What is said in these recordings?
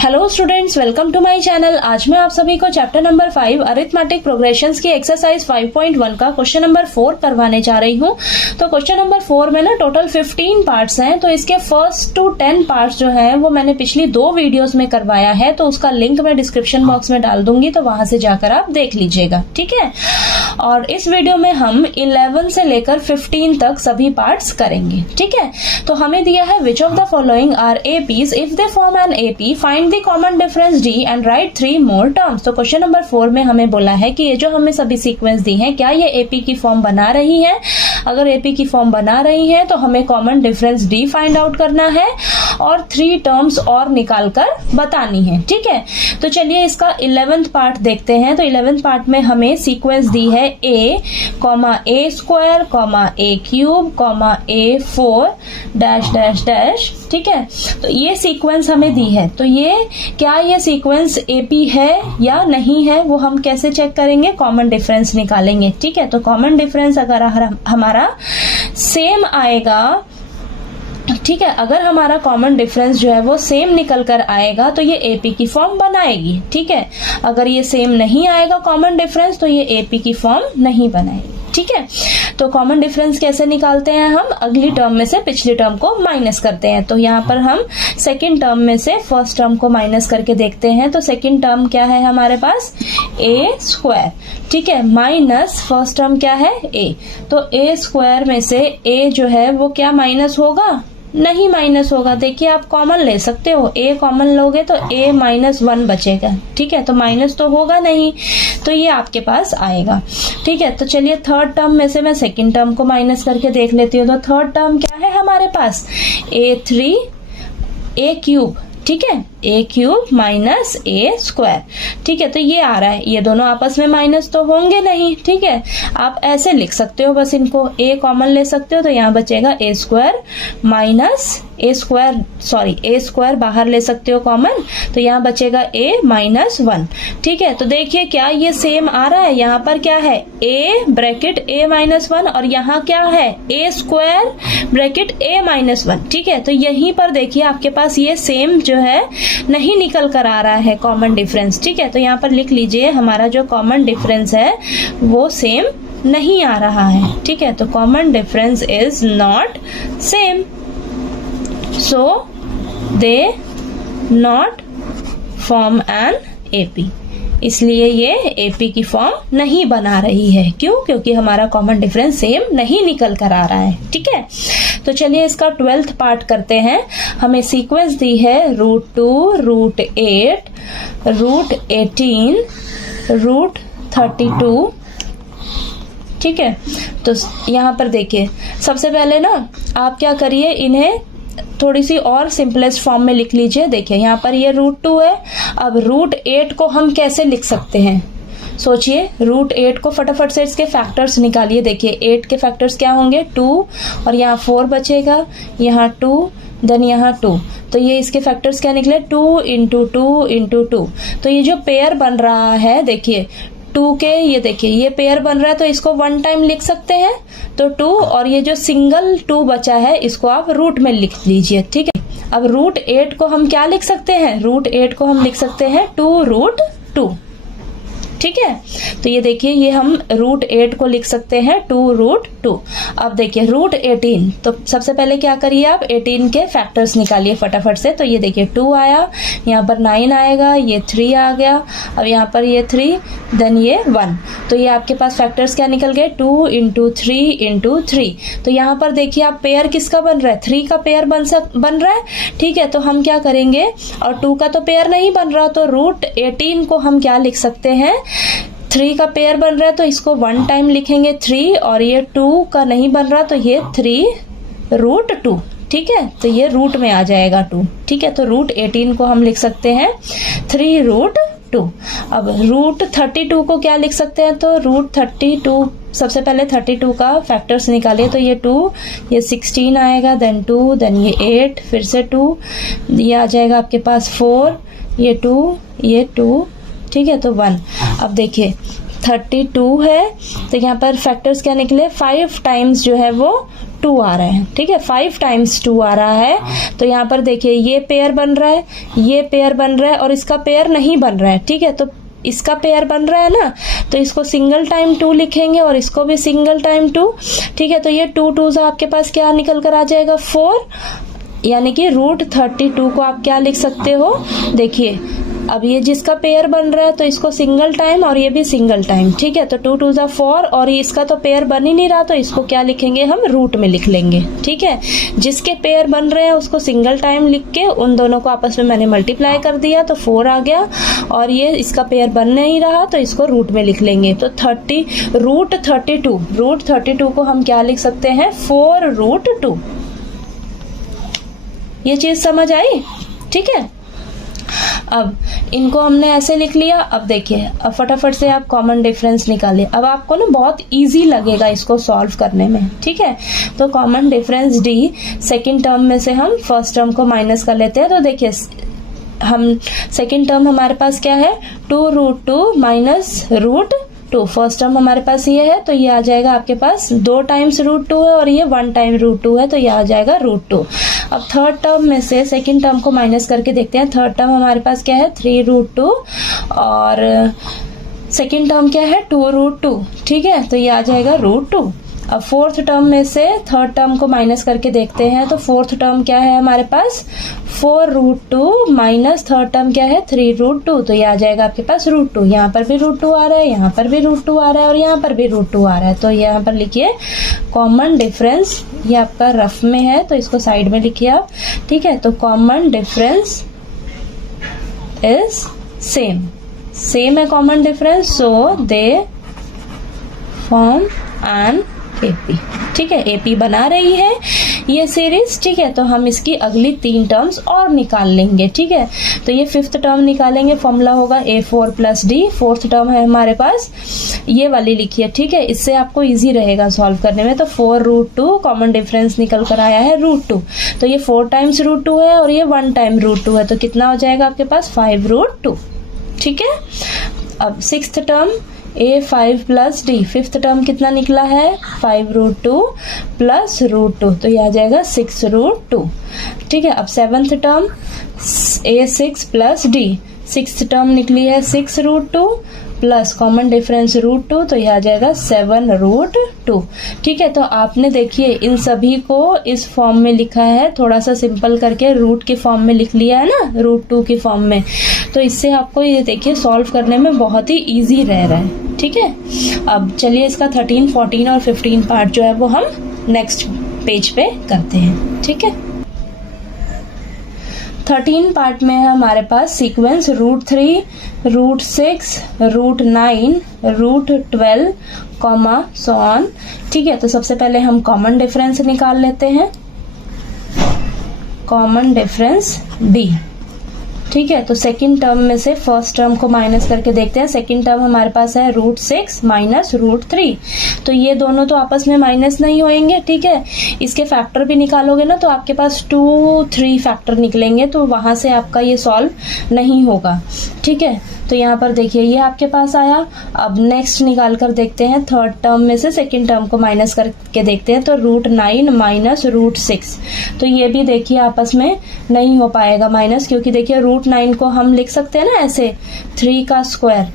Hello students, welcome to my channel. आज मैं आप सभी को चैप्टर नंबर 5 अरिथमेटिक प्रोग्रेशंस की एक्सरसाइज 5.1 का क्वेश्चन नंबर 4 करवाने जा रही हूँ। तो क्वेश्चन नंबर 4 में ना टोटल 15 पार्ट्स हैं। तो इसके फर्स्ट टू 10 पार्ट्स जो है वो मैंने पिछली 2 वीडियोस में करवाया है, तो उसका लिंक मैं डिस्क्रिप्शन बॉक्स में डाल दूंगी, तो वहां से जाकर आप देख लीजिएगा, ठीक है। और इस वीडियो में हम 11 से लेकर 15 तक सभी पार्ट्स करेंगे, ठीक है। तो हमें दिया है which of the following are APs if they form an AP, find the common difference d and write 3 more terms. तो क्वेश्चन नंबर 4 में हमें बोला है कि ये जो हमें सभी सीक्वेंस दी हैं, क्या ये एपी की फॉर्म बना रही है। अगर एपी की फॉर्म बना रही है तो हमें common difference D find out करना है और 3 टर्म्स और निकालकर बतानी है, ठीक है। तो चलिए इसका 11th पार्ट देखते हैं। तो 11th पार्ट में हमें सीक्वेंस दी है a, a square, a cube, a4 dash dash dash, ठीक है। तो ये सीक्वेंस हमें दी है। तो ये क्या ये सीक्वेंस एपी है या नहीं है, वो हम कैसे चेक करेंगे, कॉमन डिफरेंस निकालेंगे, ठीक है। तो कॉमन डिफरेंस अगर हमारा सेम आएगा, ठीक है, अगर हमारा कॉमन डिफरेंस जो है वो सेम निकल कर आएगा तो ये एपी की फॉर्म बनाएगी, ठीक है। अगर ये सेम नहीं आएगा कॉमन डिफरेंस तो ये एपी की फॉर्म नहीं बनाएगी, ठीक है। तो कॉमन डिफरेंस कैसे निकालते हैं हम, अगली टर्म में से पिछली टर्म को माइनस करते हैं। तो यहाँ पर हम सेकेंड टर्म में से फर्स्ट टर्म को माइनस करके देखते हैं। तो सेकेंड टर्म क्या है हमारे पास, ए स्क्वायर, ठीक है, माइनस फर्स्ट टर्म क्या है ए। तो ए स्क्वायर में से ए जो है वो क्या माइनस होगा, नहीं माइनस होगा। देखिए आप कॉमन ले सकते हो, ए कॉमन लोगे तो a -1 बचेगा, ठीक है। तो माइनस तो होगा नहीं, तो ये आपके पास आएगा, ठीक है। तो चलिए थर्ड टर्म में से मैं सेकंड टर्म को माइनस करके देख लेती हूँ। तो थर्ड टर्म क्या है हमारे पास, a3 a क्यूब, ठीक है, a cube minus a square, ठीक है। तो ये आ रहा है, ये दोनों आपस में माइनस तो होंगे नहीं, ठीक है। आप ऐसे लिख सकते हो, बस इनको a कॉमन ले सकते हो, तो यहाँ बचेगा a square minus a square बाहर ले सकते हो कॉमन, तो यहाँ बचेगा a -1, ठीक है। तो देखिए क्या ये सेम आ रहा है, यहाँ पर क्या है a ब्रैकेट a -1 और यहाँ क्या है a स्क्वायर ब्रैकेट a -1, ठीक है। तो यहीं पर देखिए आपके पास ये सेम जो है नहीं निकल कर आ रहा है कॉमन डिफरेंस, ठीक है। तो यहाँ पर लिख लीजिए हमारा जो कॉमन डिफरेंस है वो सेम नहीं आ रहा है, ठीक है। तो common difference is not same, so they not form an AP, इसलिए ये AP की फॉर्म नहीं बना रही है। क्यों, क्योंकि हमारा कॉमन डिफरेंस सेम नहीं निकल कर आ रहा है, ठीक है। तो चलिए इसका 12th पार्ट करते हैं। हमें सीक्वेंस दी है √2, √8, √18, √32, ठीक है। तो यहाँ पर देखिए सबसे पहले ना आप क्या करिए, इन्हें थोड़ी सी और सिंपलेस्ट फॉर्म में लिख लीजिए। देखिए यहाँ पर ये √2 है। अब √8 को हम कैसे लिख सकते हैं, सोचिए। √8 को फटाफट से इसके फैक्टर्स निकालिए। देखिए 8 के फैक्टर्स क्या होंगे, 2 और यहाँ 4 बचेगा, यहाँ 2 देन यहाँ 2। तो ये इसके फैक्टर्स क्या निकले, 2 × 2 × 2। तो ये जो पेयर बन रहा है, देखिए 2 के, ये देखिए ये पेयर बन रहा है, तो इसको 1 टाइम लिख सकते हैं। तो 2 और ये जो सिंगल 2 बचा है इसको आप रूट में लिख लीजिए, ठीक है। अब √8 को हम क्या लिख सकते हैं, √8 को हम लिख सकते हैं 2√2, ठीक है। तो ये देखिए ये हम √8 को लिख सकते हैं 2√2। अब देखिए √18, तो सबसे पहले क्या करिए आप 18 के फैक्टर्स निकालिए फटाफट से। तो ये देखिए 2 आया, यहाँ पर 9 आएगा, ये 3 आ गया, अब यहाँ पर ये 3 देन ये 1। तो ये आपके पास फैक्टर्स क्या निकल गए, 2 × 3 × 3। तो यहाँ पर देखिए आप पेयर किसका बन रहा है, 3 का पेयर बन रहा है, ठीक है। तो हम क्या करेंगे, और 2 का तो पेयर नहीं बन रहा, तो √18 को हम क्या लिख सकते हैं, 3 का पेयर बन रहा है तो इसको 1 टाइम लिखेंगे 3, और ये 2 का नहीं बन रहा तो ये 3√2, ठीक है। तो ये रूट में आ जाएगा 2, ठीक है। तो √18 को हम लिख सकते हैं 3√2। अब √32 को क्या लिख सकते हैं, तो √32, सबसे पहले 32 का फैक्टर्स निकालिए। तो ये 2, ये 16 आएगा, देन 2, देन ये 8, फिर से 2, ये आ जाएगा आपके पास 4, ये 2, ये 2, ठीक है। तो 1। अब देखिए 32 है, तो यहाँ पर फैक्टर्स क्या निकले, 5 टाइम्स जो है वो 2 आ रहा है, ठीक है, 5 टाइम्स 2 आ रहा है। तो यहाँ पर देखिए ये पेयर बन रहा है, ये पेयर बन रहा है और इसका पेयर नहीं बन रहा है, ठीक है, तो इसका पेयर बन रहा है ना, तो इसको सिंगल टाइम 2 लिखेंगे और इसको भी सिंगल टाइम 2, ठीक है। तो ये 2 2 से आपके पास क्या निकल कर आ जाएगा 4, यानी कि √32 को आप क्या लिख सकते हो, देखिए अब ये जिसका पेयर बन रहा है तो इसको सिंगल टाइम और ये भी सिंगल टाइम, ठीक है, तो 2 2 जा 4 और इसका तो पेयर बन ही नहीं रहा, तो इसको क्या लिखेंगे हम, रूट में लिख लेंगे, ठीक है। जिसके पेयर बन रहे हैं उसको सिंगल टाइम लिख के उन दोनों को आपस में मैंने मल्टीप्लाई कर दिया तो 4 आ गया, और ये इसका पेयर बन नहीं रहा तो इसको रूट में लिख लेंगे। तो √32 को हम क्या लिख सकते हैं, 4√2। ये चीज समझ आई, ठीक है। अब इनको हमने ऐसे लिख लिया। अब देखिए, अब फटाफट से आप कॉमन डिफरेंस निकालिए। अब आपको ना बहुत इजी लगेगा इसको सॉल्व करने में, ठीक है। तो common difference D, second term में से हम फर्स्ट टर्म को माइनस कर लेते हैं। तो देखिए हम सेकंड टर्म हमारे पास क्या है, 2√2 माइनस √2। फर्स्ट टर्म हमारे पास ये है, तो ये आ जाएगा आपके पास 2 टाइम्स √2 है और ये 1 टाइम √2 है, तो ये आ जाएगा √2। अब थर्ड टर्म में से सेकंड टर्म को माइनस करके देखते हैं। थर्ड टर्म हमारे पास क्या है, 3√2 और सेकंड टर्म क्या है, 2√2, ठीक है, तो ये आ जाएगा √2। अब फोर्थ टर्म में से थर्ड टर्म को माइनस करके देखते हैं। तो फोर्थ टर्म क्या है हमारे पास, 4√2 माइनस थर्ड टर्म क्या है, 3√2, तो ये आ जाएगा आपके पास √2। यहाँ पर भी √2 आ रहा है, यहाँ पर भी √2 आ रहा है और यहाँ पर भी √2 आ रहा है। तो यहाँ पर लिखिए कॉमन डिफरेंस, ये आपका रफ में है तो इसको साइड में लिखिए आप, ठीक है। तो कॉमन डिफरेंस इज सेम है common difference, so they form an AP, ठीक है। AP बना रही है ये सीरीज, ठीक है। तो हम इसकी अगली 3 टर्म्स और निकाल लेंगे, ठीक है। तो ये फिफ्थ टर्म निकालेंगे, फॉर्मूला होगा A4 + D। फोर्थ टर्म है हमारे पास, ये वाली लिखिए, ठीक है, इससे आपको इजी रहेगा सॉल्व करने में। तो 4√2 कॉमन डिफरेंस निकल कर आया है √2, तो ये 4 टाइम्स √2 है और ये 1 टाइम √2 है, तो कितना हो जाएगा आपके पास 5√2, ठीक है। अब sixth term A5 + D, fifth term कितना निकला है, 5√2 + √2, तो ये आ जाएगा 6√2, ठीक है। अब seventh term A6 + D, sixth term निकली है 6√2 प्लस कॉमन डिफरेंस √2, तो यह आ जाएगा 7√2, ठीक है। तो आपने देखिए इन सभी को इस फॉर्म में लिखा है, थोड़ा सा सिंपल करके रूट के फॉर्म में लिख लिया है ना, √2 की फॉर्म में, तो इससे आपको ये देखिए सॉल्व करने में बहुत ही इजी रह रहा है, ठीक है। अब चलिए इसका 13, 14 और 15 पार्ट जो है वो हम नेक्स्ट पेज पे करते हैं, ठीक है। 13 पार्ट में है हमारे पास सीक्वेंस √3, √6, √9, √12, सो ऑन, ठीक है। तो सबसे पहले हम कॉमन डिफरेंस निकाल लेते हैं, कॉमन डिफरेंस D, ठीक है। तो सेकंड टर्म में से फर्स्ट टर्म को माइनस करके देखते हैं। सेकंड टर्म हमारे पास है √6 माइनस √3, तो ये दोनों तो आपस में माइनस नहीं होंगे, ठीक है। इसके फैक्टर भी निकालोगे ना तो आपके पास 2, 3 फैक्टर निकलेंगे, तो वहां से आपका ये सॉल्व नहीं होगा, ठीक है। तो यहाँ पर देखिए ये आपके पास आया। अब नेक्स्ट निकाल कर देखते हैं, थर्ड टर्म में से सेकंड टर्म को माइनस करके देखते हैं। तो √9 माइनस √6, तो ये भी देखिए आपस में नहीं हो पाएगा माइनस, क्योंकि देखिए √9 को हम लिख सकते हैं ना ऐसे 3 का स्क्वायर,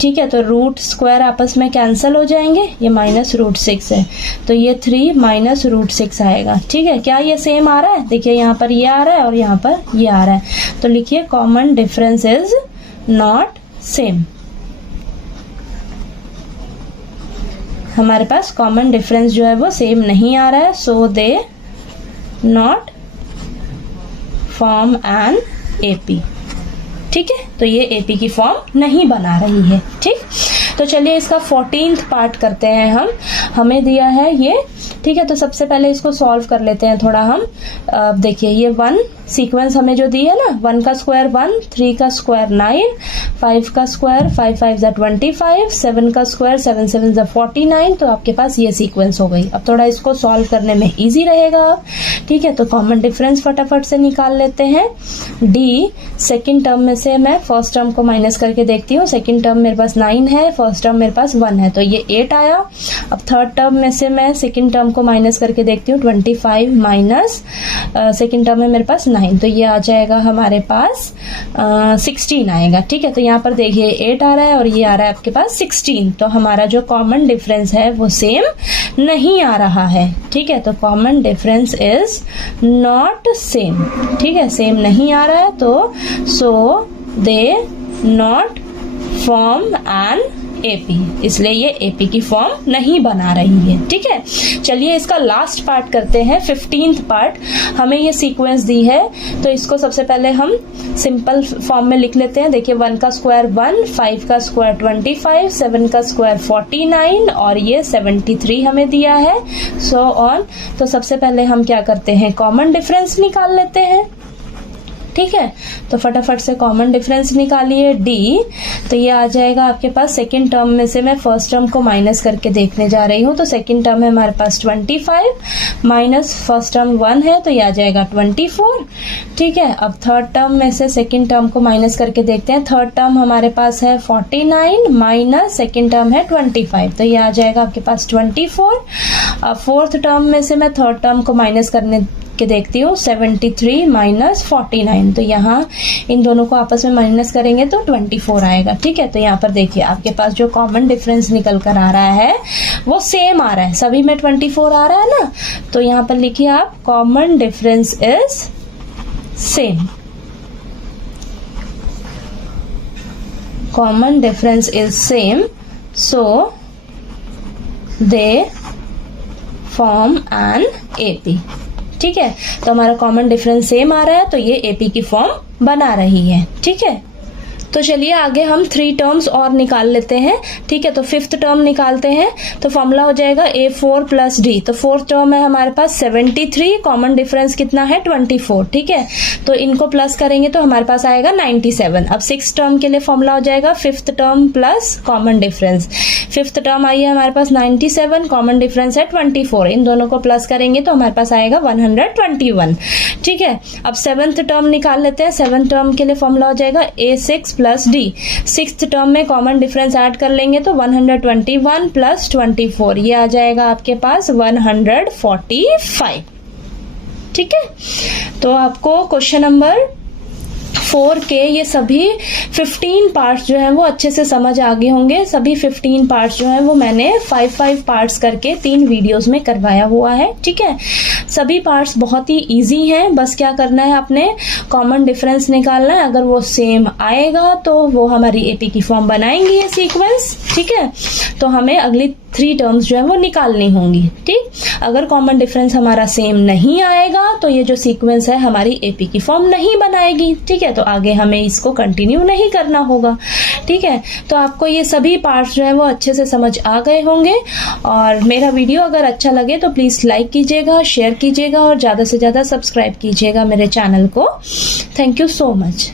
ठीक है। तो रूट स्क्वायर आपस में कैंसिल हो जाएंगे, ये माइनस √6 है, तो ये 3 माइनस √6 आएगा, ठीक है। क्या ये सेम आ रहा है, देखिए यहाँ पर ये आ रहा है और यहाँ पर ये आ रहा है, तो लिखिए common difference is not same. हमारे पास कॉमन डिफरेंस जो है वो सेम नहीं आ रहा है, so they not form an AP, ठीक है। तो ये AP की फॉर्म नहीं बना रही है, ठीक। तो चलिए इसका 14th पार्ट करते हैं हम। हमें दिया है ये ठीक है, तो सबसे पहले इसको सॉल्व कर लेते हैं थोड़ा हम। देखिए ये 1 सीक्वेंस हमें जो दी है ना, 1 का स्क्वायर 1, 3 का स्क्वायर 9, 5 का स्क्वायर 5 5 जा 25, 7 का स्क्वायर 7 7 जा 49, तो आपके पास ये सीक्वेंस हो गई। अब थोड़ा इसको सॉल्व करने में इजी रहेगा। ठीक है, तो कॉमन डिफरेंस फटाफट से निकाल लेते हैं। डी सेकंड टर्म में से मैं फर्स्ट टर्म को माइनस करके देखती हूँ। सेकंड टर्म मेरे पास 9 है, फर्स्ट टर्म मेरे पास 1 है, तो ये 8 आया। अब थर्ड टर्म में से मैं सेकंड टर्म को माइनस करके देखती हूँ। 25 माइनस सेकंड टर्म में मेरे पास 9, तो ये आ जाएगा हमारे पास 16 आएगा। ठीक है, तो यहाँ पर देखिए 8 आ रहा है और ये आ रहा है आपके पास 16, तो हमारा जो कॉमन डिफरेंस है वो सेम नहीं आ रहा है। ठीक है, तो common difference is not same. ठीक है, सेम नहीं आ रहा है, तो so they not form an AP, इसलिए ये एपी की फॉर्म नहीं बना रही है। ठीक है, चलिए इसका लास्ट पार्ट करते हैं, 15th पार्ट। हमें ये सीक्वेंस दी है, तो इसको सबसे पहले हम सिंपल फॉर्म में लिख लेते हैं। देखिए 1 का स्क्वायर 1, 5 का स्क्वायर 25, 7 का स्क्वायर 49 और ये 73 हमें दिया है, सो ऑन। तो सबसे पहले हम क्या करते हैं, कॉमन डिफरेंस निकाल लेते हैं। ठीक है, तो फटाफट से कॉमन डिफरेंस निकालिए डी, तो ये आ जाएगा आपके पास। सेकंड टर्म में से मैं फर्स्ट टर्म को माइनस करके देखने जा रही हूँ, तो सेकंड टर्म है हमारे पास 25 माइनस फर्स्ट टर्म 1 है, तो ये आ जाएगा 24। ठीक है, अब थर्ड टर्म में से सेकंड टर्म को माइनस करके देखते हैं। थर्ड टर्म हमारे पास है 49 माइनस सेकंड टर्म है 25, तो ये आ जाएगा आपके पास 24। अब फोर्थ टर्म में से मैं थर्ड टर्म को माइनस करने के देखती हूँ, 73 माइनस 49, तो यहाँ इन दोनों को आपस में माइनस करेंगे तो 24 आएगा। ठीक है, तो यहाँ पर देखिए आपके पास जो कॉमन डिफरेंस निकल कर आ रहा है वो सेम आ रहा है, सभी में 24 आ रहा है ना, तो यहाँ पर लिखिए आप common difference is same. Common difference is same, so they form an AP. ठीक है, तो हमारा कॉमन डिफरेंस सेम आ रहा है, तो ये एपी की फॉर्म बना रही है। ठीक है, तो चलिए आगे हम 3 टर्म्स और निकाल लेते हैं। ठीक है, तो 5th टर्म निकालते हैं, तो फॉर्मूला हो जाएगा A4 प्लस डी। तो 4th टर्म है हमारे पास 73, कॉमन डिफरेंस कितना है 24। ठीक है, तो इनको प्लस करेंगे तो हमारे पास आएगा 97। अब 6th टर्म के लिए फॉर्मूला हो जाएगा 5th term plus common difference. 5th term आई है हमारे पास 97, कॉमन डिफरेंस है 24, इन दोनों को प्लस करेंगे तो हमारे पास आएगा 121। ठीक है, अब 7th टर्म निकाल लेते हैं। 7th टर्म के लिए फॉर्मूला हो जाएगा A6 plus D. 6th term में कॉमन डिफरेंस ऐड कर लेंगे तो 121 प्लस 24, ये आ जाएगा आपके पास 145। ठीक है, तो आपको क्वेश्चन नंबर 4 के ये सभी 15 पार्ट्स जो हैं वो अच्छे से समझ आ गए होंगे। सभी 15 पार्ट्स जो हैं वो मैंने 5 पार्ट्स करके 3 वीडियोस में करवाया हुआ है। ठीक है, सभी पार्ट्स बहुत ही इजी हैं, बस क्या करना है, आपने कॉमन डिफरेंस निकालना है। अगर वो सेम आएगा तो वो हमारी एपी की फॉर्म बनाएंगी ये सीक्वेंस। ठीक है, तो हमें अगली 3 टर्म्स जो है वो निकालनी होंगी। ठीक, अगर कॉमन डिफरेंस हमारा सेम नहीं आएगा तो ये जो सीक्वेंस है हमारी एपी की फॉर्म नहीं बनाएगी। ठीक है, तो आगे हमें इसको कंटिन्यू नहीं करना होगा। ठीक है, तो आपको ये सभी पार्ट्स जो है वो अच्छे से समझ आ गए होंगे। और मेरा वीडियो अगर अच्छा लगे तो प्लीज लाइक कीजिएगा, शेयर कीजिएगा और ज्यादा से ज्यादा सब्सक्राइब कीजिएगा मेरे चैनल को। Thank you so much.